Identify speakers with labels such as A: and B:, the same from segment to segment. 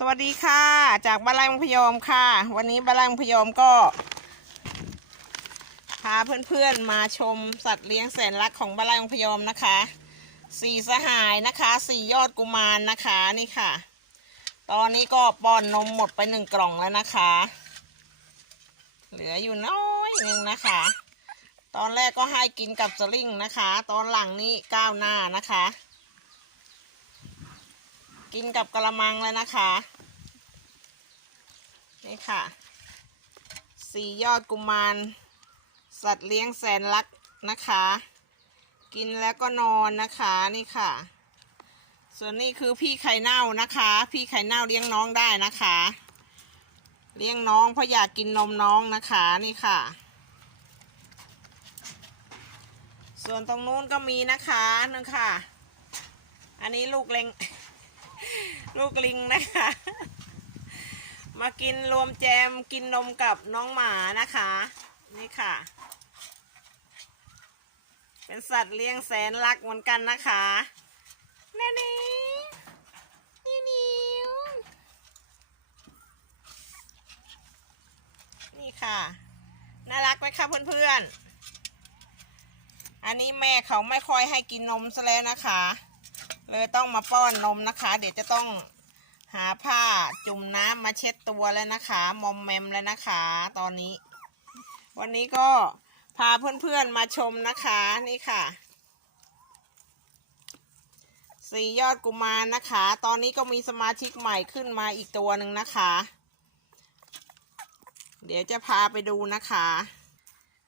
A: สวัสดีค่ะ จากบ้านไร่มังพยอมค่ะ วันนี้บ้านไร่มังพยอมก็พาเพื่อนๆมาชมสัตว์เลี้ยงแสนรักของบ้านไร่มังพยอมนะคะสี่สหายนะคะสี่ยอดกุมารนะคะนี่ค่ะ ตอนนี้ก็ป้อนนมหมดไปหนึ่งกล่องแล้วนะคะ เหลืออยู่น้อยหนึ่งนะคะ ตอนแรกก็ให้กินกับสลิงนะคะ ตอนหลังนี้ก้าวหน้านะคะ กินกับกระมังเลยนะคะ นี่ค่ะ สี่ยอดกุมาร สัตว์เลี้ยงแสนรักนะคะ กินแล้วก็นอนนะคะนี่ค่ะ ส่วนนี้คือพี่ไข่เน่านะคะ พี่ไข่เน่าเลี้ยงน้องได้นะคะ เลี้ยงน้องเพราะอยากกินนมน้องนะคะนี่ค่ะ ส่วนตรงนู้นก็มีนะคะนึงค่ะ อันนี้ลูกเล็ง ลูกลิงนะคะ มากินรวมแจมกินนมกับน้องหมานะคะ นี่ค่ะ เป็นสัตว์เลี้ยงแสนรักเหมือนกันนะคะแน่นี่นี่นิวนี่ค่ะ น่ารักไหมคะเพื่อนๆอันนี้แม่เขาไม่ค่อยให้กินนมซะแล้วนะคะ เลยต้องมาป้อนนมนะคะ เดี๋ยวจะต้องหาผ้าจุ่มน้ำมาเช็ดตัวแล้วนะคะ มอมแมมแล้วนะคะ ตอนนี้ วันนี้ก็พาเพื่อนๆมาชมนะคะนี่ค่ะสี่ยอดกุมารนะคะ ตอนนี้ก็มีสมาชิกใหม่ขึ้นมาอีกตัวหนึ่งนะคะ เดี๋ยวจะพาไปดูนะคะ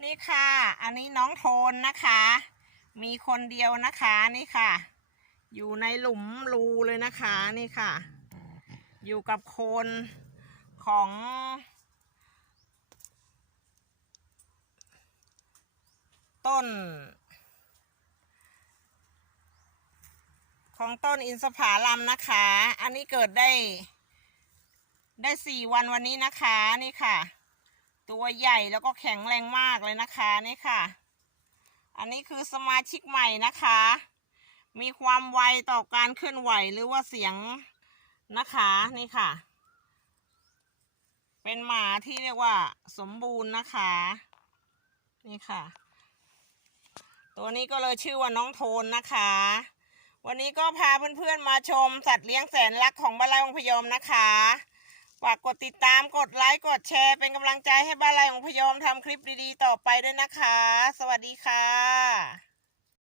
A: นี่ค่ะ อันนี้น้องโทนนะคะ มีคนเดียวนะคะนี่ค่ะ อยู่ในหลุมรูเลยนะคะนี่ค่ะ อยู่กับโคนของ ต้น ของต้นอินทผลัมนะคะ อันนี้เกิดได้ได้สี่วันวันนี้นะคะนี่ค่ะ ตัวใหญ่แล้วก็แข็งแรงมากเลยนะคะนี่ค่ะ อันนี้คือสมาชิกใหม่นะคะ มีความไวต่อการเคลื่อนไหวหรือว่าเสียงนะคะนี่ค่ะ เป็นหมาที่เรียกว่าสมบูรณ์นะคะ นี่ค่ะ ตัวนี้ก็เลยชื่อว่าน้องโทนนะคะ วันนี้ก็พาเพื่อนๆมาชมสัตว์เลี้ยงแสนรักของบ้านไร่องพยอมนะคะฝากกดติดตามกดไลค์กดแชร์เป็นกำลังใจให้บ้านไร่องพยอมทำคลิปดีๆต่อไปด้วยนะคะ สวัสดีค่ะ